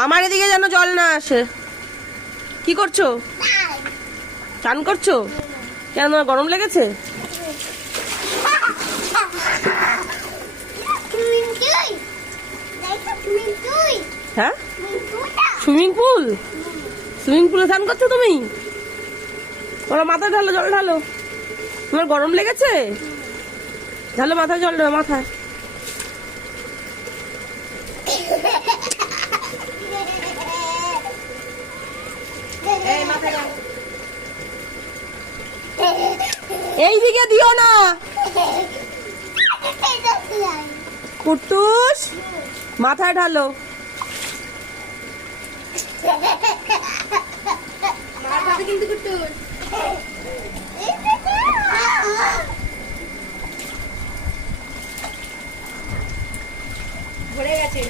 আমার এদিকে যেন জল না আসে। কি করছো? চান করছো? কেন, তোমার গরম লেগেছে? হ্যাঁ, সুইমিং পুল। সুইমিং পুলে স্নান করছো তুমি? তোমার মাথায় ঢালো, জল ঢালো। তোমার গরম লেগেছে? ঢালো মাথায়, জল ঢালো মাথায়। এইদিকে দিও না কুট্টুস, মাথায় ঢালো। কিন্তু কুট্টুস ভরে গেছে।